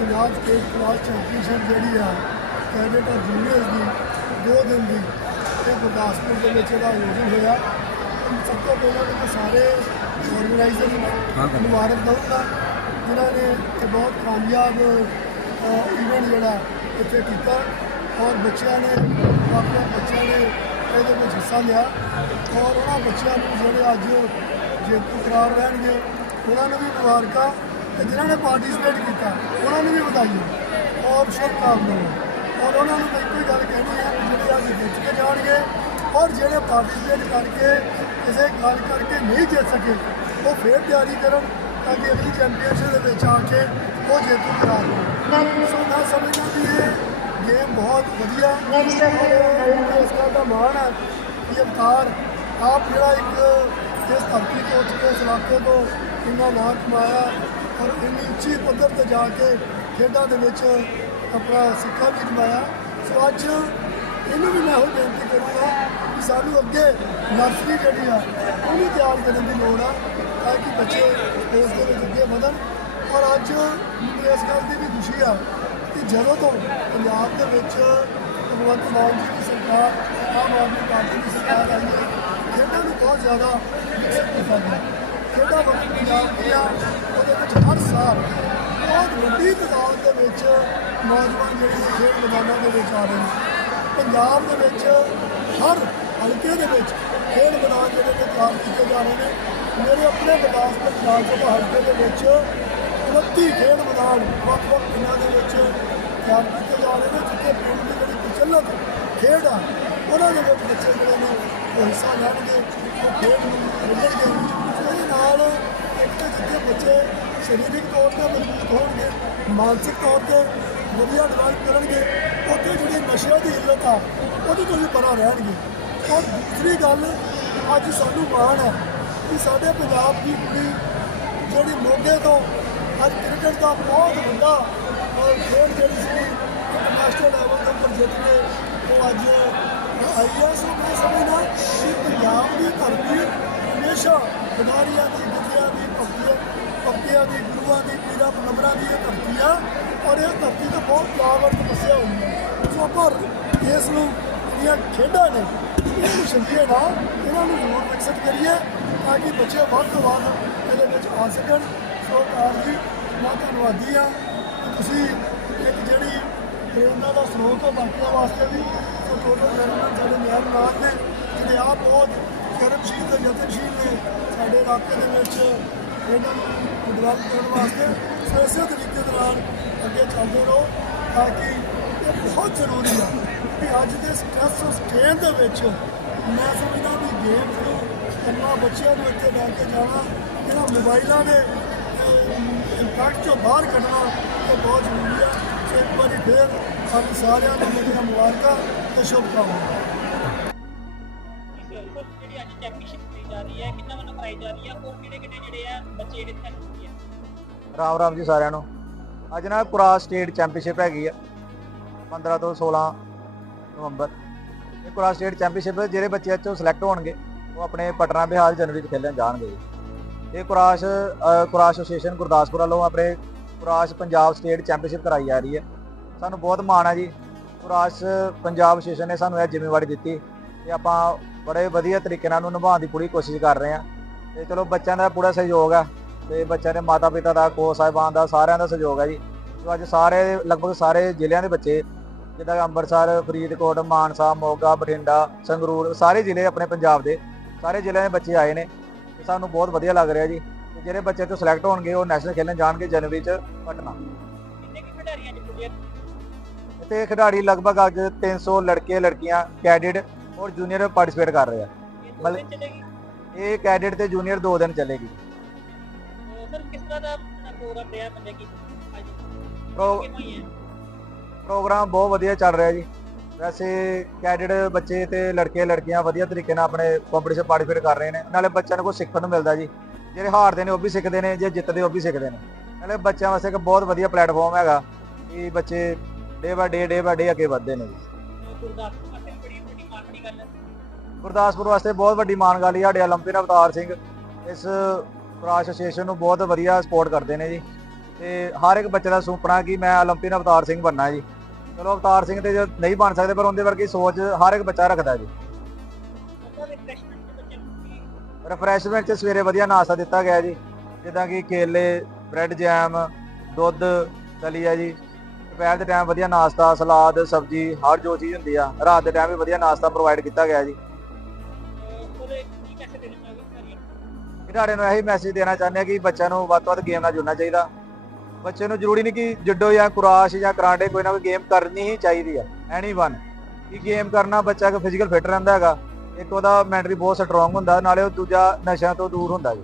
Punjab state class championship ਜਿਹੜੀ ਆ cadet ਔਰ ਜੂਨੀਅਰਸ ਦੀ ਦੋ ਦਿਨ ਦੀ ਇਹ ਗੁਰਦਾਸਪੁਰ ਦੇ ਵਿੱਚ ਇਹਦਾ ਆਯੋਜਨ ਹੋਇਆ। ਸਭ ਤੋਂ ਪਹਿਲਾਂ ਤਾਂ ਸਾਰੇ ਆਰਗੇਨਾਈਜ਼ਰ ਨੂੰ ਮੁਬਾਰਕ ਦਊਂਗਾ ਜਿਨ੍ਹਾਂ ਨੇ ਇਹ ਬਹੁਤ ਕਾਮਯਾਬ ਇਵੈਂਟ ਜਿਹੜਾ ਇੱਥੇ ਕੀਤਾ। ਔਰ ਬੱਚਿਆਂ ਨੇ ਆਪਣੇ ਬੱਚਿਆਂ ਨੇ ਇਹਦੇ ਵਿੱਚ ਹਿੱਸਾ ਲਿਆ। ਔਰ ਉਹਨਾਂ ਬੱਚਿਆਂ ਨੂੰ ਜਿਹੜੇ ਅੱਜ ਜੇਤੂ ਕਰਾਰ ਰਹਿਣਗੇ ਉਹਨਾਂ ਨੂੰ ਵੀ ਮੁਬਾਰਕਾਂ ਤੇ ਜਿਨ੍ਹਾਂ ਨੇ ਪਾਰਟਿਸਿਪੇਟ ਕੀਤਾ ਉਹਨਾਂ ਨੂੰ ਵੀ ਵਧਾਈਆਂ ਔਰ ਸ਼ੁਭ ਕਾਮਨਾਵਾਂ ਔਰ ਉਹਨਾਂ ਨੂੰ ਮੈਂ ਇੱਕੋ ਹੀ ਗੱਲ ਕਹਿਣੀ ਹੈ ਕਿ ਜਿਹੜੇ ਅੱਜ ਜਿੱਤ ਕੇ ਜਾਣਗੇ ਔਰ ਜਿਹੜੇ ਪਾਰਟਿਸਿਪੇਟ ਕਰਕੇ ਕਿਸੇ ਗੱਲ ਕਰਕੇ ਨਹੀਂ ਜਿੱਤ ਸਕੇ ਉਹ ਫੇਰ ਤਿਆਰੀ ਕਰਨ ਤਾਂ ਕਿ ਅਗਲੀ ਚੈਂਪੀਅਨਸ਼ਿਪ ਦੇ ਵਿੱਚ ਆ ਕੇ ਉਹ ਜੇਤੂ ਕਰਾਰ ਲੈਣ ਸੋ ਮੈਂ ਸਮਝਦਾ ਕਿ ਇਹ ਗੇਮ ਬਹੁਤ ਵਧੀਆ Next up, ਔਰ ਇਸ ਗੱਲ ਦਾ ਮਾਣ ਹੈ ਕਿ ਅਵਤਾਰ ਆਪ ਜਿਹੜਾ ਇੱਕ ਇਸ ਧਰਤੀ ਤੋਂ ਉੱਠ ਕੇ ਇਸ ਇਲਾਕੇ ਤੋਂ ਇੰਨਾ ਨਾਂ ਕਮਾਇਆ ਔਰ ਇੰਨੀ ਉੱਚੀ ਪੱਧਰ ਤੇ ਜਾ ਕੇ ਖੇਡਾਂ ਦੇ ਵਿੱਚ ਆਪਣਾ ਸਿੱਖਾ ਵੀ ਕਮਾਇਆ ਸੋ ਅੱਜ ਇਹਨੂੰ ਵੀ ਮੈਂ ਉਹ ਬੇਨਤੀ ਕਰੂੰਗਾ ਕਿ ਸਾਨੂੰ ਅੱਗੇ ਨਰਸਰੀ ਜਿਹੜੀ ਆ ਉਹਨੂੰ ਤਿਆਰ ਕਰਨ ਦੀ ਲੋੜ ਆ, ਤਾਂ ਕਿ ਬੱਚੇ ਇਸ ਦੇ ਵਿੱਚ ਅੱਗੇ ਵਧਣ। ਔਰ ਅੱਜ ਮੈਨੂੰ ਇਸ ਗੱਲ ਦੀ ਵੀ ਖੁਸ਼ੀ ਆ ਕਿ ਜਦੋਂ ਤੋਂ ਪੰਜਾਬ ਦੇ ਵਿੱਚ ਭਗਵੰਤ ਮਾਨ ਜੀ ਦੀ ਸਰਕਾਰ, ਆਮ ਆਦਮੀ ਪਾਰਟੀ ਦੀ ਸਰਕਾਰ ਆਈ ਹੈ, ਖੇਡਾਂ ਨੂੰ ਬਹੁਤ ਜ਼ਿਆਦਾ ਵਿਕਸਿਤ ਕੀਤਾ ਗਿਆ। ਖੇਡਾਂ ਵਕਤ ਪੰਜਾਬ ਆ, ਉਹਦੇ ਵਿੱਚ ਹਰ ਸਾਲ ਬਹੁਤ ਵੱਡੀ ਤਾਦਾਦ ਦੇ ਵਿੱਚ ਨੌਜਵਾਨ ਜਿਹੜੇ ਨੇ ਖੇਡ ਮੈਦਾਨਾਂ ਦੇ ਵਿੱਚ ਆ ਰਹੇ ਨੇ। ਪੰਜਾਬ ਦੇ ਵਿੱਚ ਹਰ ਹਲਕੇ ਦੇ ਵਿੱਚ ਖੇਡ ਮੈਦਾਨ ਜਿਹੜੇ ਨੇ ਤਿਆਰ ਕੀਤੇ ਜਾ ਰਹੇ ਨੇ। ਮੇਰੇ ਆਪਣੇ ਗੁਰਦਾਸਪੁਰ ਵਿਧਾਨ ਸਭਾ ਹਲਕੇ ਦੇ ਵਿੱਚ 29 ਖੇਡ ਮੈਦਾਨ ਵੱਖ-ਵੱਖ ਪਿੰਡਾਂ ਦੇ ਵਿੱਚ ਤਿਆਰ ਕੀਤੇ ਜਾ ਰਹੇ ਨੇ, ਜਿੱਥੇ ਪਿੰਡ ਦੀ ਜਿਹੜੀ ਪ੍ਰਚਲਿਤ ਖੇਡ ਆ, ਉਹਨਾਂ ਦੇ ਵਿੱਚ ਬੱਚੇ ਜਿਹੜੇ ਨੇ ਉਹ ਹਿੱਸਾ ਲੈਣਗੇ, ਉਹ ਖੇਡ ਨੂੰ ਖੇਡਣਗੇ। ਨਾਲ ਇੱਕ ਤਾਂ ਜਿੱਥੇ ਬੱਚੇ ਸਰੀਰਕ ਤੌਰ ਤੇ ਮਜ਼ਬੂਤ ਹੋਣਗੇ, ਮਾਨਸਿਕ ਤੌਰ ਤੇ ਵਧੀਆ ਡਿਵੈਲਪ ਕਰਨਗੇ, ਉੱਥੇ ਜਿਹੜੀ ਨਸ਼ਿਆਂ ਦੀ ਇੱਲਤ ਆ, ਉਹਦੇ ਤੋਂ ਵੀ ਪਰਾਂ ਰਹਿਣਗੇ। ਔਰ ਦੂਸਰੀ ਗੱਲ, ਅੱਜ ਸਾਨੂੰ ਮਾਣ ਹੈ ਕਿ ਸਾਡੇ ਪੰਜਾਬ ਦੀ ਕੁੜੀ ਜਿਹੜੀ ਮੋਗੇ ਤੋਂ ਅੱਜ ਕ੍ਰਿਕਟ ਦਾ ਬਹੁਤ ਵੱਡਾ ਖੇਡ ਜਿਹੜੀ ਸੀ ਇੰਟਰਨੈਸ਼ਨਲ ਲੈਵਲ ਦੇ ਉੱਪਰ ਜਿੱਤ ਕੇ ਉਹ ਅੱਜ ਆਈ ਹੈ ਸੋ ਮੈਂ ਸਮਝਦਾ ਕਿ ਪੰਜਾਬ ਦੀ ਧਰਤੀ ਹਮੇਸ਼ਾ ਦੀ ਗੁੱਜਿਆਂ ਦੀ ਭਗਤੀਆਂ ਭਗਤੀਆਂ ਦੀ, ਗੁਰੂਆਂ ਦੀ, ਪੀਰਾਂ ਪਨਬਰਾਂ ਦੀ ਇਹ ਧਰਤੀ ਆ ਔਰ ਇਹ ਧਰਤੀ ਤੇ ਬਹੁਤ ਪਿਆਰ ਔਰ ਤਪੱਸਿਆ ਹੋਈ ਹੈ। ਸੋ ਪਰ ਇਸ ਨੂੰ ਜਿਹੜੀਆਂ ਖੇਡਾਂ ਨੇ ਇਹਨੂੰ ਛੱਡੀਏ ਨਾ, ਇਹਨਾਂ ਨੂੰ ਹੋਰ ਵਿਕਸਿਤ ਕਰੀਏ ਤਾਂ ਕਿ ਬੱਚੇ ਵੱਧ ਤੋਂ ਵੱਧ ਇਹਦੇ ਵਿੱਚ ਆ ਸਕਣ। ਸੋ ਕਾਰ ਜੀ, ਮੈਂ ਧੰਨਵਾਦੀ ਆ ਕਿ ਤੁਸੀਂ ਇੱਕ ਜਿਹੜੀ ਪ੍ਰੇਰਨਾ ਦਾ ਸਰੋਤ ਹੋ ਬਾਕੀਆਂ ਵਾਸਤੇ ਵੀ, ਸੋ ਟੋਟਲ ਜਨਰਲ ਸਾਡੇ ਮਿਹਰਬਾਨ ਨੇ ਜਿਹੜੇ ਆਪ ਬਹੁਤ ਕਰਮਸ਼ੀਲ ਤੇ ਯਤਨਸ਼ੀਲ ਨੇ। ਇਲਾਕੇ ਦੇ ਵਿੱਚ ਇਹਨਾਂ ਨੂੰ ਡਿਵੈਲਪ ਕਰਨ ਵਾਸਤੇ ਸੋ ਇਸੇ ਤਰੀਕੇ ਦੇ ਨਾਲ ਅੱਗੇ ਚੱਲਦੇ ਰਹੋ ਤਾਂ ਕਿ ਇਹ ਬਹੁਤ ਜ਼ਰੂਰੀ ਹੈ ਕਿ ਅੱਜ ਦੇ ਸਟ੍ਰੈਸ ਸਟੇਨ ਦੇ ਵਿੱਚ ਮੈਂ ਸਮਝਦਾ ਵੀ ਗੇਮਸ ਨੂੰ ਇੰਨਾ ਬੱਚਿਆਂ ਨੂੰ ਇੱਥੇ ਲੈ ਕੇ ਜਾਣਾ ਇਹਨਾਂ ਮੋਬਾਈਲਾਂ ਦੇ ਇੰਪੈਕਟ ਚੋਂ ਬਾਹਰ ਕੱਢਣਾ, ਇਹ ਬਹੁਤ ਜ਼ਰੂਰੀ ਹੈ ਇੱਕ ਵਾਰੀ ਫੇਰ ਆਪ ਸਾਰਿਆਂ ਨੂੰ ਮੇਰੀਆਂ ਮੁਬਾਰਕਾਂ ਤੇ ਸ਼ੁਭਕਾਮਨਾਵਾਂ। ਹੈ ਕਿੰਨਾ ਵੱਲੋਂ ਕਰਾਈ ਜਾ ਰਹੀ ਹੈ? ਉਹ ਕਿਹੜੇ ਕਿਹੜੇ ਜਿਹੜੇ ਆ ਬੱਚੇ ਜਿਹੜੇ ਇੱਥੇ ਹੁੰਦੇ ਆ? ਰਾਮ ਰਾਮ ਜੀ ਸਾਰਿਆਂ ਨੂੰ। ਅੱਜ ਨਾ ਕੁਰਾਸ ਸਟੇਟ ਚੈਂਪੀਅਨਸ਼ਿਪ ਹੈਗੀ ਆ 15 ਤੋਂ 16 ਨਵੰਬਰ। ਇਹ ਕੁਰਾਸ ਸਟੇਟ ਚੈਂਪੀਅਨਸ਼ਿਪ ਜਿਹੜੇ ਬੱਚੇ 'ਚੋਂ ਸਿਲੈਕਟ ਹੋਣਗੇ ਉਹ ਆਪਣੇ ਪਟਨਾ ਬਿਹਾਰ ਜਨਵਰੀ 'ਚ ਖੇਡਣ ਜਾਣਗੇ ਜੀ। ਇਹ ਕੁਰਾਸ਼ ਅ, ਕੁਰਾਸ਼ ਐਸੋਸੀਏਸ਼ਨ ਗੁਰਦਾਸਪੁਰ ਵੱਲੋਂ ਆਪਣੇ ਕੁਰਾਸ਼ ਪੰਜਾਬ ਸਟੇਟ ਚੈਂਪੀਅਨਸ਼ਿਪ ਕਰਾਈ ਜਾ ਰਹੀ ਹੈ। ਸਾਨੂੰ ਬਹੁਤ ਮਾਣ ਹੈ ਜੀ। ਕੁਰਾਸ਼ ਪੰਜਾਬ ਐਸੋਸੀਏਸ਼ਨ ਨੇ ਸਾਨੂੰ ਇਹ ਜ਼ਿੰਮੇਵਾਰੀ ਦਿੱਤੀ। ਕਿ ਆਪਾਂ ਬੜੇ ਵਧੀਆ ਤਰੀਕੇ ਨਾਲ ਉਹਨੂੰ ਨਿਭਾਉਣ ਦੀ ਪੂਰੀ ਕੋਸ਼ਿਸ਼ ਕਰ ਰਹੇ ਹਾਂ। ਤੇ ਚਲੋ ਬੱਚਿਆਂ ਦਾ ਪੂਰਾ ਸਹਿਯੋਗ ਹੈ ਤੇ ਬੱਚਿਆਂ ਦੇ ਮਾਤਾ ਪਿਤਾ ਦਾ ਕੋਚ ਸਾਹਿਬਾਨ ਦਾ ਸਾਰਿਆਂ ਦਾ ਸਹਿਯੋਗ ਹੈ ਜੀ। ਜੋ ਅੱਜ ਸਾਰੇ ਲਗਭਗ ਸਾਰੇ ਜ਼ਿਲ੍ਹਿਆਂ ਦੇ ਬੱਚੇ ਜਿੱਦਾਂ ਅੰਮ੍ਰਿਤਸਰ ਫਰੀਦਕੋਟ ਮਾਨਸਾ ਮੋਗਾ ਬਠਿੰਡਾ ਸੰਗਰੂਰ ਸਾਰੇ ਜ਼ਿਲ੍ਹੇ ਆਪਣੇ ਪੰਜਾਬ ਦੇ ਸਾਰੇ ਜ਼ਿਲ੍ਹਿਆਂ ਦੇ ਬੱਚੇ ਆਏ ਨੇ ਤੇ ਸਾਨੂੰ ਬਹੁਤ ਵਧੀਆ ਲੱਗ ਰਿਹਾ ਜੀ। ਜਿਹੜੇ ਬੱਚੇ ਤੋਂ ਸਿਲੈਕਟ ਹੋਣਗੇ ਉਹ ਨੈਸ਼ਨਲ ਖੇਲਣ ਜਾਣਗੇ ਜਨਵਰੀ ਚ ਪਟਨਾ। ਕਿੰਨੇ ਕਿ ਖਿਡਾਰੀਆਂ ਚ ਪੁੱਜੇ ਤੇ ਖਿਡਾਰੀ ਲਗਭਗ ਅੱਜ 300 ਲੜਕੇ ਲੜਕੀਆਂ ਕੈਡਿਟ ਔਰ ਜੂਨੀਅਰ ਪਾਰਟਿਸਿਪੇਟ ਕਰ ਰਹੇ ਆ। ਮਤਲਬ- ਚੱਲੇਗੀ? ਇਹ ਕੈਡਿਟ ਤੇ ਜੂਨੀਅਰ ਦੋ ਦਿਨ ਚੱਲੇਗੀ। ਸਰ ਕਿਸ ਤਰ੍ਹਾਂ ਦਾ ਪ੍ਰੋਗਰਾਮ ਰਿਹਾ? ਬੰਦੇ ਕੀ ਅੱਜ ਪ੍ਰੋਗਰਾਮ ਬਹੁਤ ਵਧੀਆ ਚੱਲ ਰਿਹਾ ਜੀ। ਵੈਸੇ ਕੈਡਿਟ ਬੱਚੇ ਤੇ ਲੜਕੇ ਲੜਕੀਆਂ ਵਧੀਆ ਤਰੀਕੇ ਨਾਲ ਆਪਣੇ ਕੰਪੀਟੀਸ਼ਨ ਪਾਰਟਿਸਿਪੇਟ ਕਰ ਰਹੇ ਨੇ। ਨਾਲੇ ਬੱਚਿਆਂ ਨੂੰ ਕੁਝ ਸਿੱਖਣ ਨੂੰ ਮਿਲਦਾ ਜੀ। ਜਿਹੜੇ ਹਾਰਦੇ ਨੇ ਉਹ ਵੀ ਸਿੱਖਦੇ ਨੇ ਜੇ ਜਿੱਤਦੇ ਉਹ ਵੀ ਸਿੱਖਦੇ ਨੇ। ਨਾਲੇ ਬੱਚਿਆਂ ਵਾਸਤੇ ਇੱਕ ਬਹੁਤ ਵਧੀਆ ਪਲੇਟਫਾਰਮ ਹੈਗਾ ਕਿ ਬੱਚੇ day by day day by day ਅੱਗੇ ਵਧਦੇ ਨੇ ਜੀ। ਵੱਡੀ ਮਾਣ ਦੀ ਗੱਲ ਹੈ ਗੁਰਦਾਸਪੁਰ ਵਾਸਤੇ ਬਹੁਤ ਵੱਡੀ ਮਾਣ ਗੱਲ ਹੈ ਸਾਡੇ 올림픽 ਅਵਤਾਰ ਸਿੰਘ ਇਸ ਪ੍ਰਾਸ਼ ਐਸੋਸੀਏਸ਼ਨ ਨੂੰ ਬਹੁਤ ਵਧੀਆ ਸਪੋਰਟ ਕਰਦੇ ਨੇ ਜੀ ਤੇ ਹਰ ਇੱਕ ਬੱਚੇ ਦਾ ਸੁਪਨਾ ਕਿ ਮੈਂ 올림픽 ਅਵਤਾਰ ਸਿੰਘ ਬਣਨਾ ਜੀ ਚਲੋ ਅਵਤਾਰ ਸਿੰਘ ਤੇ ਜੋ ਨਹੀਂ ਬਣ ਸਕਦੇ ਪਰ ਉਹਦੇ ਵਰਗੀ ਸੋਚ ਹਰ ਇੱਕ ਬੱਚਾ ਰੱਖਦਾ ਜੀ ਉਹਦਾ ਰਿਫਰੈਸ਼ਮੈਂਟ ਤੇ ਬੱਚੇ ਨੂੰ ਕੀ ਰਿਫਰੈਸ਼ਮੈਂਟ 'ਚ ਸਵੇਰੇ ਵਧੀਆ ਨਾਸ਼ਤਾ ਦਿੱਤਾ ਗਿਆ ਜੀ ਜਿੱਦਾਂ ਕਿ ਕੇਲੇ ਬ੍ਰੈਡ ਜੈਮ ਦੁੱਧ ਦਲੀਆ ਜੀ ਦੁਪਹਿਰ ਦੇ ਟਾਈਮ ਵਧੀਆ ਨਾਸ਼ਤਾ, ਸਲਾਦ, ਸਬਜ਼ੀ, ਹਰ ਜੋ ਚੀਜ਼ ਹੁੰਦੀ ਆ, ਰਾਤ ਦੇ ਟਾਈਮ ਵੀ ਵਧੀਆ ਨਾਸ਼ਤਾ ਪ੍ਰੋਵਾਈਡ ਕੀਤਾ ਗਿਆ ਜੀ। ਉਹਦੇ ਕੀ ਪੈਸੇ ਦੇਣੇ ਚਾਹੀਦੇ ਖਿਡਾਰੀਆਂ ਨੂੰ ਖਿਡਾਰੀਆਂ ਨੂੰ ਇਹੀ ਮੈਸੇਜ ਦੇਣਾ ਚਾਹੁੰਦੇ ਆ ਕਿ ਬੱਚਿਆਂ ਨੂੰ ਵੱਧ ਤੋਂ ਵੱਧ ਗੇਮ ਨਾਲ ਜੁੜਨਾ ਚਾਹੀਦਾ। ਬੱਚੇ ਨੂੰ ਜ਼ਰੂਰੀ ਨਹੀਂ ਕਿ ਜੁੱਡੋ ਜਾਂ ਕੁਰਾਸ਼ ਜਾਂ ਕਰਾਟੇ ਕੋਈ ਨਾ ਕੋਈ ਗੇਮ ਕਰਨੀ ਹੀ ਚਾਹੀਦੀ ਆ ਐਨੀ ਵਨ ਕਿ ਗੇਮ ਕਰਨਾ ਬੱਚਾ ਇੱਕ ਫਿਜ਼ੀਕਲ ਫਿੱਟ ਰਹਿੰਦਾ ਹੈਗਾ, ਇੱਕ ਉਹਦਾ ਮੈਂਟਲੀ ਬਹੁਤ ਸਟਰੋਂਗ ਹੁੰਦਾ, ਨਾਲੇ ਉਹ ਦੂਜਾ ਨਸ਼ਿਆਂ ਤੋਂ ਦੂਰ ਹੁੰਦਾ ਜੀ।